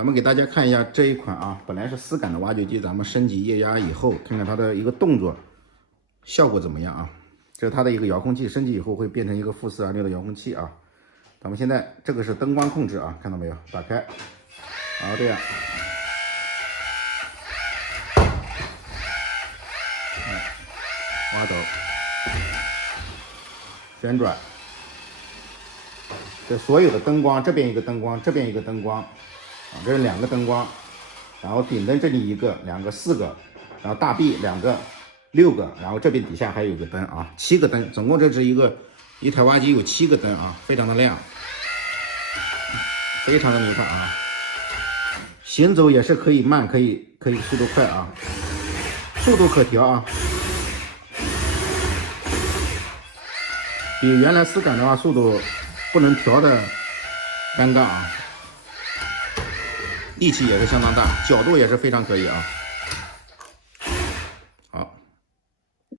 咱们给大家看一下这一款啊，本来是丝感的挖掘机，咱们升级液压以后，看看它的一个动作效果怎么样啊？这是它的一个遥控器，升级以后会变成一个富士R6的遥控器啊。咱们现在这个是灯光控制啊，看到没有？打开，然后这样，挖走，旋转。这所有的灯光，这边一个灯光，这边一个灯光，啊，这是2个灯光，然后顶灯这里1个、2个、4个，然后大臂2个、6个，然后这边底下还有个灯啊，7个灯，总共这是一台挖机有7个灯啊，非常的亮，非常的牛快啊。行走也是可以慢，可以速度快啊，速度可调啊，比原来丝感的话速度不能调的尴尬啊，力气也是相当大，角度也是非常可以啊。